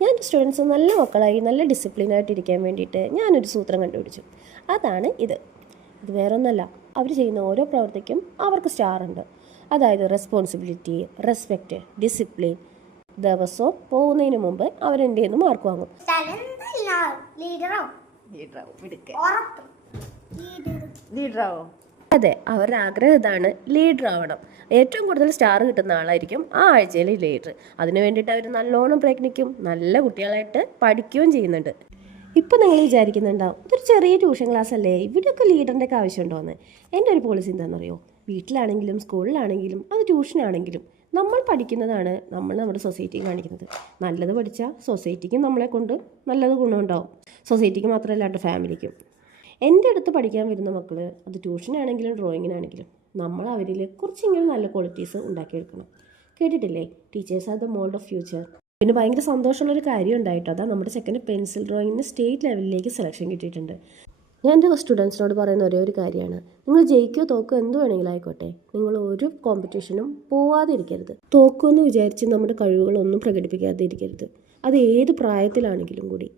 ഞാൻ സ്റ്റുഡൻസ് നല്ല മക്കളായി നല്ല ഡിസിപ്ലിനായിട്ട് ഇരിക്കാൻ വേണ്ടിയിട്ട് ഞാനൊരു സൂത്രം കണ്ടുപിടിച്ചു. അതാണ് ഇത് വേറൊന്നല്ല, അവർ ചെയ്യുന്ന ഓരോ പ്രവൃത്തിക്കും അവർക്ക് സ്റ്റാർ ഉണ്ട്. അതായത് റെസ്പോൺസിബിലിറ്റി, റെസ്പെക്റ്റ്, ഡിസിപ്ലിൻ. ദിവസവും പോകുന്നതിന് മുമ്പ് അവരെൻ്റെ നിന്ന് മാർക്ക് വാങ്ങും. അതെ, അവരുടെ ആഗ്രഹം ഇതാണ്, ലീഡർ ആവണം. ഏറ്റവും കൂടുതൽ സ്റ്റാർ കിട്ടുന്ന ആളായിരിക്കും ആ ആഴ്ചയിലെ ലീഡർ. അതിനു വേണ്ടിയിട്ട് അവർ നല്ലോണം പ്രയത്നിക്കും, നല്ല കുട്ടികളായിട്ട് പഠിക്കുകയും ചെയ്യുന്നുണ്ട്. ഇപ്പം നിങ്ങൾ വിചാരിക്കുന്നുണ്ടാവും, ഇതൊരു ചെറിയ ട്യൂഷൻ ക്ലാസ് അല്ലേ, ഇവിടെയൊക്കെ ലീഡറിൻ്റെ ഒക്കെ ആവശ്യമുണ്ടോയെന്ന്. എൻ്റെ ഒരു പോളിസി എന്താണെന്നറിയോ? വീട്ടിലാണെങ്കിലും സ്കൂളിലാണെങ്കിലും അത് ട്യൂഷനാണെങ്കിലും നമ്മൾ പഠിക്കുന്നതാണ് നമ്മൾ നമ്മുടെ സൊസൈറ്റിക്ക് കാണിക്കുന്നത്. നല്ലത് പഠിച്ചാൽ സൊസൈറ്റിക്കും നമ്മളെ കൊണ്ട് നല്ലത് ഗുണമുണ്ടാവും. സൊസൈറ്റിക്ക് മാത്രമല്ല അവരുടെ ഫാമിലിക്കും. എൻ്റെ അടുത്ത് പഠിക്കാൻ വരുന്ന മക്കൾ അത് ട്യൂഷനാണെങ്കിലും ഡ്രോയിങ്ങിനാണെങ്കിലും നമ്മൾ അവരിൽ കുറച്ചെങ്കിലും നല്ല ക്വാളിറ്റീസ് ഉണ്ടാക്കിയെടുക്കണം. കേട്ടിട്ടില്ലേ, teachers are the mould of future. പിന്നെ ഭയങ്കര സന്തോഷമുള്ളൊരു കാര്യം ഉണ്ടായിട്ടോ, അതാ നമ്മുടെ ചെക്കന് പെൻസിൽ ഡ്രോയിങ്ങിന് സ്റ്റേറ്റ് ലെവലിലേക്ക് സെലക്ഷൻ കിട്ടിയിട്ടുണ്ട്. ഞാൻ എൻ്റെ സ്റ്റുഡൻസിനോട് പറയുന്ന ഒരേ ഒരു കാര്യമാണ്, നിങ്ങൾ ജയിക്കോ തോക്കോ എന്ത് വേണമെങ്കിലും ആയിക്കോട്ടെ, നിങ്ങൾ ഒരു കോമ്പറ്റീഷനും പോവാതെ ഇരിക്കരുത്. തോക്കുമെന്ന് വിചാരിച്ച് നമ്മുടെ കഴിവുകളൊന്നും പ്രകടിപ്പിക്കാതെ ഇരിക്കരുത്. അത് ഏത് പ്രായത്തിലാണെങ്കിലും കൂടി.